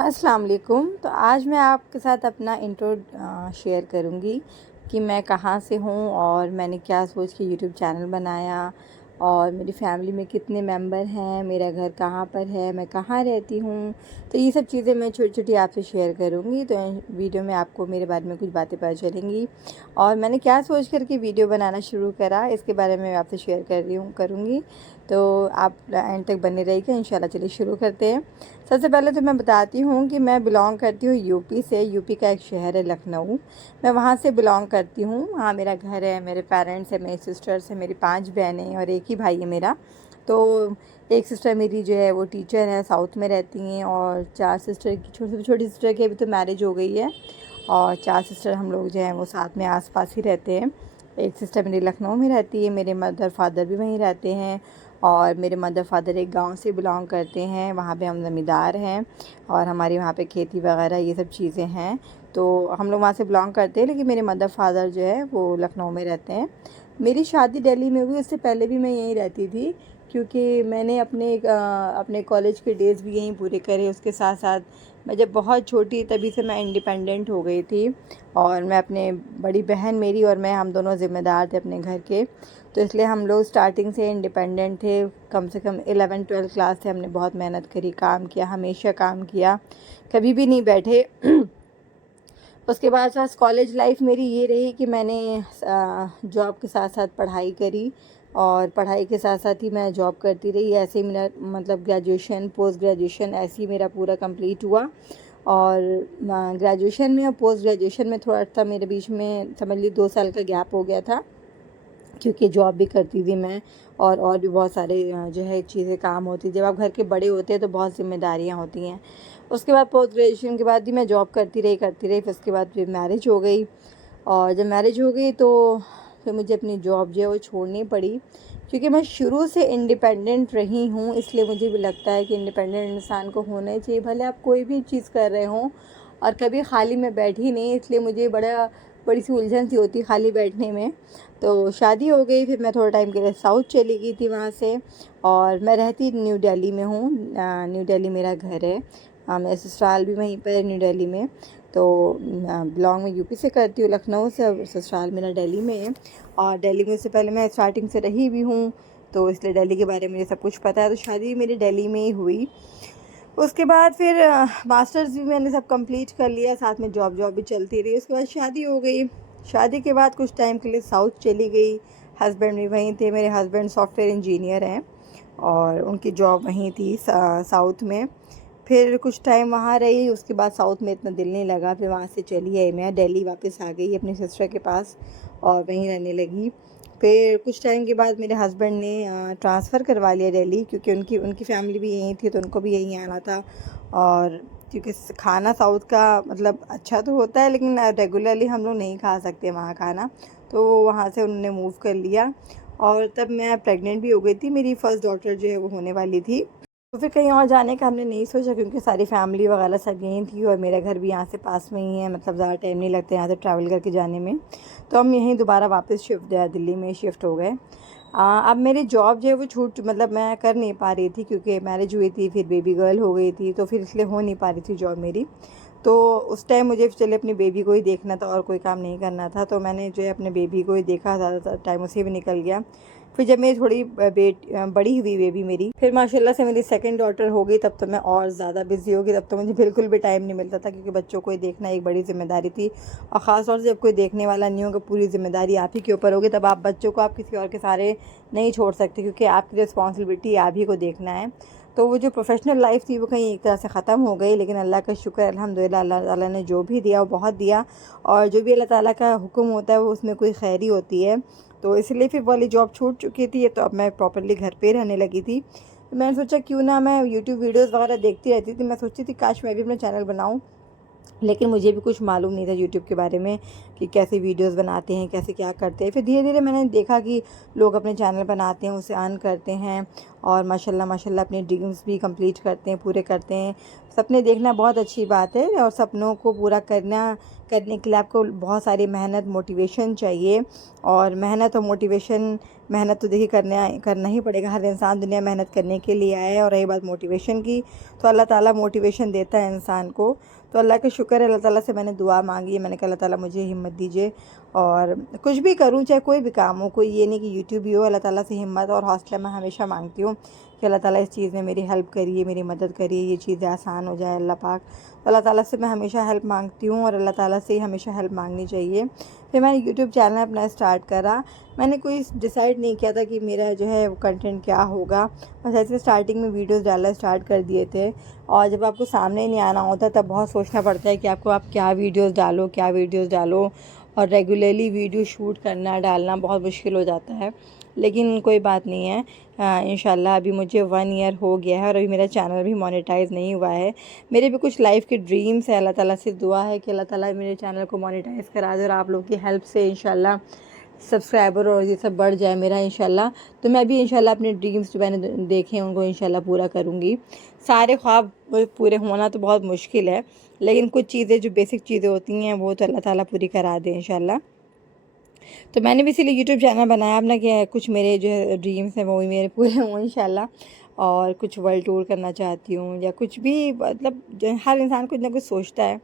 अस्सलाम वालेकुम। तो आज मैं आपके साथ अपना इंट्रो शेयर करूँगी कि मैं कहाँ से हूँ और मैंने क्या सोच के यूट्यूब चैनल बनाया और मेरी फैमिली में कितने मेंबर हैं, मेरा घर कहाँ पर है, मैं कहाँ रहती हूँ। तो ये सब चीज़ें मैं छोटी-छोटी आपसे शेयर करूँगी। तो वीडियो में आपको मेरे बारे में कुछ बातें पता चलेंगी और मैंने क्या सोच कर के वीडियो बनाना शुरू करा, इसके बारे में आपसे शेयर कर रही हूँ करूँगी। तो आप एंड तक बने रहिएगा इंशाल्लाह। चलिए शुरू करते हैं। सबसे पहले तो मैं बताती हूँ कि मैं बिलॉन्ग करती हूँ यूपी से। यूपी का एक शहर है लखनऊ, मैं वहाँ से बिलॉन्ग करती हूँ। वहाँ मेरा घर है, मेरे पेरेंट्स हैं, मेरी सिस्टर्स हैं, मेरी 5 बहनें और एक ही भाई है मेरा। तो एक सिस्टर मेरी जो है वो टीचर है, साउथ में रहती हैं, और 4 सिस्टर की छोटी सिस्टर की अभी तो मैरिज हो गई है, और 4 सिस्टर हम लोग जो हैं वो साथ में आस-पास ही रहते हैं। एक सिस्टर मेरी लखनऊ में रहती है, मेरे मदर फादर भी वहीं रहते हैं, और मेरे मदर फादर एक गांव से बिलॉन्ग करते हैं, वहाँ पे हम ज़मींदार हैं और हमारी वहाँ पे खेती वगैरह ये सब चीज़ें हैं। तो हम लोग वहाँ से बिलॉन्ग करते हैं, लेकिन मेरे मदर फादर जो है वो लखनऊ में रहते हैं। मेरी शादी दिल्ली में हुई, उससे पहले भी मैं यहीं रहती थी, क्योंकि मैंने अपने कॉलेज के डेज़ भी यहीं पूरे करे। उसके साथ साथ मैं जब बहुत छोटी तभी से मैं इंडिपेंडेंट हो गई थी, और मैं अपने बड़ी बहन मेरी और मैं, हम दोनों ज़िम्मेदार थे अपने घर के। तो इसलिए हम लोग स्टार्टिंग से इंडिपेंडेंट थे। कम से कम 11-12 क्लास से हमने बहुत मेहनत करी, काम किया, हमेशा काम किया, कभी भी नहीं बैठे। उसके बाद साथ कॉलेज लाइफ मेरी ये रही कि मैंने जॉब के साथ साथ पढ़ाई करी, और पढ़ाई के साथ साथ ही मैं जॉब करती रही। ऐसे ही मेरा मतलब ग्रेजुएशन पोस्ट ग्रेजुएशन ऐसे ही मेरा पूरा कंप्लीट हुआ। और ग्रेजुएशन में और पोस्ट ग्रेजुएशन में थोड़ा सा मेरे बीच में समझ ली 2 साल का गैप हो गया था, क्योंकि जॉब भी करती थी मैं, और भी बहुत सारे जो है चीज़ें काम होती। जब आप घर के बड़े होते हैं तो बहुत ज़िम्मेदारियाँ होती हैं। उसके बाद पोस्ट ग्रेजुएशन के बाद भी मैं जॉब करती रही। फिर उसके बाद फिर मैरिज हो गई, और जब मैरिज हो गई तो फिर मुझे अपनी जॉब जो है वो छोड़नी पड़ी, क्योंकि मैं शुरू से इंडिपेंडेंट रही हूँ। इसलिए मुझे भी लगता है कि इंडिपेंडेंट इंसान को होना ही चाहिए, भले आप कोई भी चीज़ कर रहे हों। और कभी खाली मैं बैठी नहीं, इसलिए मुझे बड़ी सी उलझन सी होती खाली बैठने में। तो शादी हो गई, फिर मैं थोड़ा टाइम के लिए साउथ चली गई थी वहाँ से, और मैं रहती न्यू दिल्ली में हूँ। न्यू दिल्ली मेरा घर है। मेरा ससुराल भी वहीं पर है न्यू दिल्ली में। तो बिलोंग मैं यूपी से करती हूँ, लखनऊ से, और ससुराल मेरा दिल्ली में है। और दिल्ली में इससे पहले मैं स्टार्टिंग से रही भी हूँ, तो इसलिए दिल्ली के बारे में मुझे सब कुछ पता है। तो शादी मेरी दिल्ली में ही हुई। उसके बाद फिर मास्टर्स भी मैंने सब कंप्लीट कर लिया, साथ में जॉब भी चलती रही। उसके बाद शादी हो गई। शादी के बाद कुछ टाइम के लिए साउथ चली गई। हस्बैंड भी वहीं थे, मेरे हस्बैंड सॉफ्टवेयर इंजीनियर हैं, और उनकी जॉब वहीं थी साउथ में। फिर कुछ टाइम वहाँ रही, उसके बाद साउथ में इतना दिल नहीं लगा, फिर वहाँ से चली आई मैं दिल्ली, वापस आ गई अपनी सिस्टर के पास और वहीं रहने लगी। फिर कुछ टाइम के बाद मेरे हस्बैंड ने ट्रांसफ़र करवा लिया दिल्ली, क्योंकि उनकी उनकी फैमिली भी यहीं थी, तो उनको भी यहीं आना था। और क्योंकि खाना साउथ का मतलब अच्छा तो होता है, लेकिन रेगुलरली हम लोग नहीं खा सकते वहाँ खाना, तो वहाँ से उन्होंने मूव कर लिया। और तब मैं प्रेग्नेंट भी हो गई थी, मेरी फ़र्स्ट डॉटर जो है वो होने वाली थी। तो फिर कहीं और जाने का हमने नहीं सोचा, क्योंकि सारी फैमिली वगैरह सब यहीं थी, और मेरा घर भी यहाँ से पास में ही है, मतलब ज़्यादा टाइम नहीं लगता यहाँ से ट्रैवल करके जाने में। तो हम यहीं दोबारा वापस दिल्ली में शिफ्ट हो गए। अब मेरी जॉब जो है वो छूट मतलब मैं कर नहीं पा रही थी, क्योंकि मैरिज हुई थी, फिर बेबी गर्ल हो गई थी, तो फिर इसलिए हो नहीं पा रही थी जॉब मेरी। तो उस टाइम मुझे चले अपनी बेबी को ही देखना था, और कोई काम नहीं करना था, तो मैंने जो है अपने बेबी को ही देखा, ज़्यादातर टाइम उसे भी निकल गया। फिर जब मेरी थोड़ी बड़ी हुई बेबी मेरी, फिर माशाल्लाह से मेरी सेकंड डॉटर हो गई, तब तो मैं और ज़्यादा बिज़ी हो गई। तब तो मुझे बिल्कुल भी टाइम नहीं मिलता था, क्योंकि बच्चों को ही देखना एक बड़ी ज़िम्मेदारी थी, और ख़ास तौर से जब कोई देखने वाला नहीं होगा, पूरी ज़िम्मेदारी आप ही के ऊपर होगी, तब आप बच्चों को आप किसी और के सहारे नहीं छोड़ सकते, क्योंकि आपकी रिस्पॉन्सिबिलिटी आप ही को देखना है। तो वो जो प्रोफेशनल लाइफ थी वो कहीं एक तरह से ख़त्म हो गई, लेकिन अल्लाह का शुक्र अल्हम्दुलिल्लाह, अल्लाह ताला ने जो भी दिया वो बहुत दिया, और जो भी अल्लाह ताला का हुक्म होता है वो उसमें कोई खैर ही होती है। तो इसलिए फिर वाली जॉब छूट चुकी थी, तो अब मैं प्रॉपर्ली घर पे रहने लगी थी। तो मैंने सोचा क्यों ना, मैं यूट्यूब वीडियोज़ वगैरह देखती रहती थी, मैं सोचती थी काश मैं भी अपना चैनल बनाऊँ, लेकिन मुझे भी कुछ मालूम नहीं था यूट्यूब के बारे में कि कैसे वीडियोस बनाते हैं, कैसे क्या करते हैं। फिर धीरे धीरे मैंने देखा कि लोग अपने चैनल बनाते हैं, उसे अर्न करते हैं, और माशाल्लाह माशाल्लाह अपने ड्रीम्स भी कंप्लीट करते हैं, पूरे करते हैं। सपने देखना बहुत अच्छी बात है, और सपनों को पूरा करने के लिए आपको बहुत सारी मेहनत, मोटिवेशन चाहिए। और मेहनत और मोटिवेशन, मेहनत तो देखिए करना ही पड़ेगा, हर इंसान दुनिया मेहनत करने के लिए आया है। और रही बात मोटिवेशन की, तो अल्लाह ताला मोटिवेशन देता है इंसान को। तो अल्लाह का शुक्र है, अल्लाह ताला से मैंने दुआ मांगी है, मैंने कहा अल्लाह ताला मुझे हिम्मत दीजिए और कुछ भी करूँ, चाहे कोई भी काम हो, कोई ये नहीं कि यूट्यूब ही हो। अल्लाह ताला से हिम्मत और हौसला मैं हमेशा मांगती हूँ कि अल्लाह ताला इस चीज़ में मेरी हेल्प करिए, मेरी मदद करिए, ये चीज़ें आसान हो जाए अल्लाह पाक। तो अल्लाह ताला से मैं हमेशा हेल्प मांगती हूँ और अल्लाह ताला से ही हमेशा हेल्प मांगनी चाहिए। फिर मैंने यूट्यूब चैनल अपना स्टार्ट करा। मैंने कोई डिसाइड नहीं किया था कि मेरा जो है वो कंटेंट क्या होगा, बस ऐसे स्टार्टिंग में वीडियोस डालना स्टार्ट कर दिए थे। और जब आपको सामने नहीं आना होता तब बहुत सोचना पड़ता है कि आप क्या वीडियोस डालो और रेगुलरली वीडियो शूट करना डालना बहुत मुश्किल हो जाता है। लेकिन कोई बात नहीं है, इंशाल्लाह अभी मुझे 1 ईयर हो गया है और अभी मेरा चैनल भी मोनेटाइज़ नहीं हुआ है। मेरे भी कुछ लाइफ़ के ड्रीम्स है, अल्लाह ताला से दुआ है कि अल्लाह ताला मेरे चैनल को मोनेटाइज़ करा दे और आप लोग की हेल्प से इंशाल्लाह सब्सक्राइबर और ये सब बढ़ जाए मेरा इंशाल्लाह। तो मैं भी इंशाल्लाह अपने ड्रीम्स जो मैंने देखे हैं उनको इंशाल्लाह पूरा करूँगी। सारे ख्वाब पूरे होना तो बहुत मुश्किल है, लेकिन कुछ चीज़ें जो बेसिक चीज़ें होती हैं वो तो अल्लाह ताला पूरी करा दे इंशाल्लाह। तो मैंने भी इसीलिए यूट्यूब चैनल बनाया अपना कि कुछ मेरे जो है ड्रीम्स हैं वो भी मेरे पूरे हों इंशाल्लाह। और कुछ वर्ल्ड टूर करना चाहती हूँ या कुछ भी, मतलब हर इंसान कुछ ना कुछ सोचता है।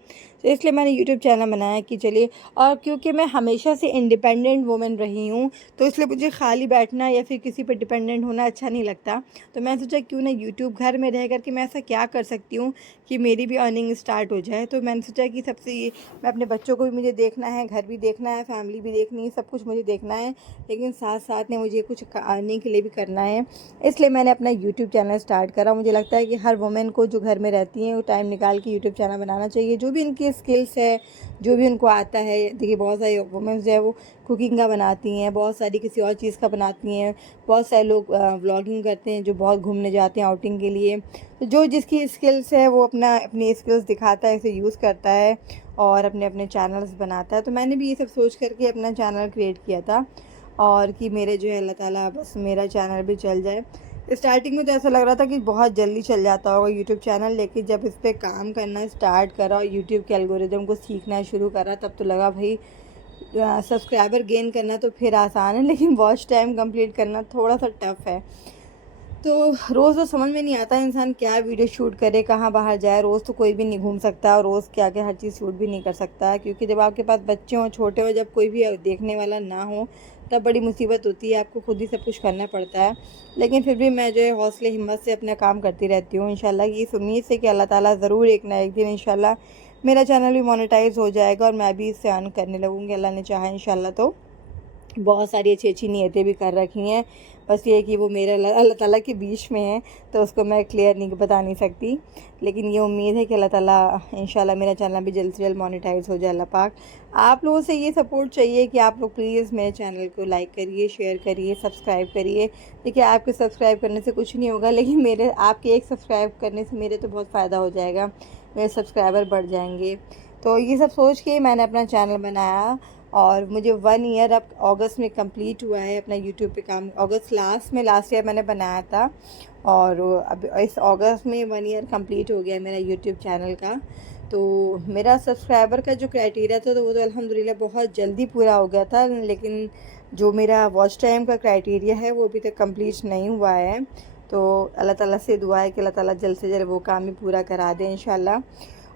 तो इसलिए मैंने यूट्यूब चैनल बनाया कि चलिए, और क्योंकि मैं हमेशा से इंडिपेंडेंट वुमन रही हूँ तो इसलिए मुझे खाली बैठना या फिर किसी पर डिपेंडेंट होना अच्छा नहीं लगता। तो मैं सोचा क्यों ना यूट्यूब घर में रह कर के मैं ऐसा क्या कर सकती हूँ कि मेरी भी अर्निंग स्टार्ट हो जाए। तो मैंने सोचा कि सबसे ये, मैं अपने बच्चों को भी मुझे देखना है, घर भी देखना है, फैमिली भी देखनी है, सब कुछ मुझे देखना है, लेकिन साथ साथ में मुझे कुछ अर्निंग के लिए भी करना है। इसलिए मैंने अपना यूट्यूब चैनल स्टार्ट करा। मुझे लगता है कि हर वुमेन को जो घर में रहती हैं वो टाइम निकाल के यूट्यूब चैनल बनाना चाहिए। जो भी उनकी स्किल्स है, जो भी उनको आता है, देखिए बहुत सारी वुमेन जो है वो कुकिंग का बनाती हैं, बहुत सारी किसी और चीज़ का बनाती हैं, बहुत सारे लोग व्लॉगिंग करते हैं जो बहुत घूमने जाते हैं आउटिंग के लिए। तो जो जिसकी स्किल्स है वो अपनी स्किल्स दिखाता है, इसे यूज़ करता है और अपने अपने चैनल्स बनाता है। तो मैंने भी ये सब सोच करके अपना चैनल क्रिएट किया था और कि मेरे जो है अल्लाह ताला बस मेरा चैनल भी चल जाए। स्टार्टिंग में तो ऐसा लग रहा था कि बहुत जल्दी चल जाता होगा यूट्यूब चैनल, लेकिन जब इस पर काम करना स्टार्ट करा और यूट्यूब के एल्गोरिदम को सीखना शुरू करा तब तो लगा भाई सब्सक्राइबर गेन करना तो फिर आसान है, लेकिन वॉच टाइम कंप्लीट करना थोड़ा सा टफ़ है। तो रोज़ तो समझ में नहीं आता इंसान क्या वीडियो शूट करे, कहाँ बाहर जाए। रोज़ तो कोई भी नहीं घूम सकता और रोज़ क्या क्या हर चीज़ शूट भी नहीं कर सकता, क्योंकि जब आपके पास बच्चे हों, छोटे हों, जब कोई भी देखने वाला ना हो तब बड़ी मुसीबत होती है, आपको खुद ही सब कुछ करना पड़ता है। लेकिन फिर भी मैं जो है हौसले हिम्मत से अपना काम करती रहती हूँ इंशाल्लाह की इस उम्मीद से कि अल्लाह ताला ज़रूर एक ना एक दिन इंशाल्लाह मेरा चैनल भी मोनेटाइज़ हो जाएगा और मैं भी इससे अर्न करने लगूँगी, अल्लाह ने चाहा इंशाल्लाह। तो बहुत सारी अच्छी अच्छी नीयतें भी कर रखी हैं, बस ये है कि वो मेरे अल्लाह ताला के बीच में है तो उसको मैं क्लियर नहीं बता नहीं सकती। लेकिन ये उम्मीद है कि अल्लाह ताला इंशाल्लाह मेरा चैनल भी जल्द से जल्द मोनेटाइज़ हो जाए अल्लाह पाक। आप लोगों से ये सपोर्ट चाहिए कि आप लोग प्लीज़ मेरे चैनल को लाइक करिए, शेयर करिए, सब्सक्राइब करिए। देखिए आपके सब्सक्राइब करने से कुछ नहीं होगा, लेकिन मेरे आपके एक सब्सक्राइब करने से मेरे तो बहुत फ़ायदा हो जाएगा, मेरे सब्सक्राइबर बढ़ जाएंगे। तो ये सब सोच के मैंने अपना चैनल बनाया और मुझे 1 ईयर अब अगस्त में कंप्लीट हुआ है अपना यूट्यूब पे काम। अगस्त लास्ट ईयर मैंने बनाया था और अब इस अगस्त में 1 ईयर कंप्लीट हो गया मेरा यूट्यूब चैनल का। तो मेरा सब्सक्राइबर का जो क्राइटेरिया था तो वो तो अल्हम्दुलिल्लाह बहुत जल्दी पूरा हो गया था, लेकिन जो मेरा वॉच टाइम का क्राइटेरिया है वो अभी तक कंप्लीट नहीं हुआ है। तो अल्लाह ताला से दुआ है कि अल्लाह ताला जल्द से जल्द वो काम भी पूरा करा दे इंशाल्लाह।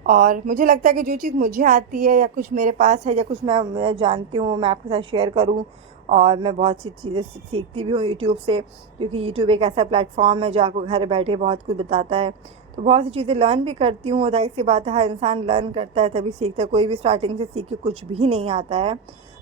और मुझे लगता है कि जो चीज़ मुझे आती है या कुछ मेरे पास है या कुछ मैं जानती हूँ मैं आपके साथ शेयर करूँ। और मैं बहुत सी चीज़ें सीखती भी हूँ यूट्यूब से, क्योंकि यूट्यूब एक ऐसा प्लेटफॉर्म है जो आपको घर बैठे बहुत कुछ बताता है। तो बहुत सी चीज़ें लर्न भी करती हूँ, जाहिर सी बात है हर इंसान लर्न करता है तभी सीखता है, कोई भी स्टार्टिंग से सीख के कुछ भी नहीं आता है,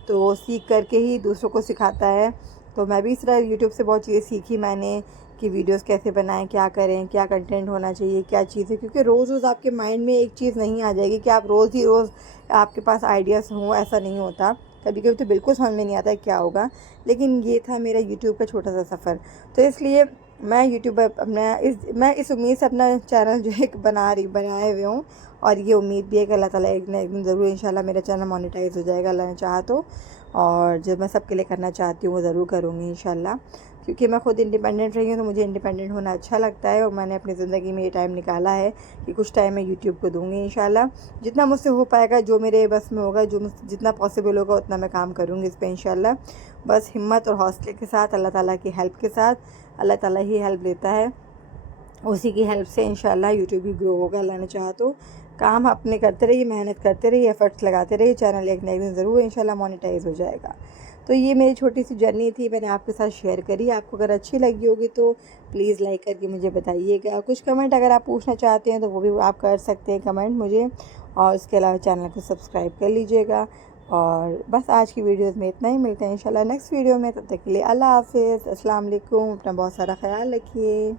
तो सीख करके ही दूसरों को सिखाता है। तो मैं भी इस तरह यूट्यूब से बहुत चीज़ें सीखी मैंने कि वीडियोस कैसे बनाएं, क्या करें, क्या कंटेंट होना चाहिए, क्या चीज़ है, क्योंकि रोज़ रोज़ आपके माइंड में एक चीज़ नहीं आ जाएगी कि आप रोज़ ही रोज़ आपके पास आइडियाज़ हों, ऐसा नहीं होता। कभी कभी तो बिल्कुल समझ में नहीं आता है क्या होगा। लेकिन ये था मेरा यूट्यूब का छोटा सा सफ़र। तो इसलिए मैं यूट्यूब अपना मैं इस उम्मीद से अपना चैनल जो है बनाए हुए हूँ और ये उम्मीद भी है कि अल्लाह ताला एक ना एक दिन ज़रूर इंशाल्लाह मेरा चैनल मोनेटाइज़ हो जाएगा, अल्लाह ने चाहा तो। और जो मैं सबके लिए करना चाहती हूँ वो ज़रूर करूँगी इंशाल्लाह, क्योंकि मैं ख़ुद इंडिपेंडेंट रही हूँ तो मुझे इंडिपेंडेंट होना अच्छा लगता है, और मैंने अपनी ज़िंदगी में ये टाइम निकाला है कि कुछ टाइम मैं यूट्यूब को दूँगी इंशाल्लाह। जितना मुझसे हो पाएगा, जो मेरे बस में होगा, जो मुझसे जितना पॉसिबल होगा उतना मैं काम करूँगी इस पर इंशाल्लाह। बस हिम्मत और हौसले के साथ, अल्लाह ताला की हेल्प के साथ। अल्लाह ताला ही हेल्प देता है, उसी की हेल्प से इंशाल्लाह यूट्यूब भी ग्रो होगा अल्लाह ने चाहा तो। काम अपने करते रहिए, मेहनत करते रहिए, एफ़र्ट्स लगाते रहिए, चैनल एक ना एक दिन ज़रूर इंशाल्लाह मोनेटाइज़ हो जाएगा। तो ये मेरी छोटी सी जर्नी थी, मैंने आपके साथ शेयर करी। आपको अगर अच्छी लगी होगी तो प्लीज़ लाइक करके मुझे बताइएगा। कुछ कमेंट अगर आप पूछना चाहते हैं तो वो भी आप कर सकते हैं कमेंट मुझे, और उसके अलावा चैनल को सब्सक्राइब कर लीजिएगा। और बस आज की वीडियोस में इतना ही, मिलते हैं इंशाल्लाह नेक्स्ट वीडियो में। तब तक के लिए अल्लाह हाफ़िज़, अस्सलाम वालेकुम। अपना बहुत सारा ख्याल रखिए।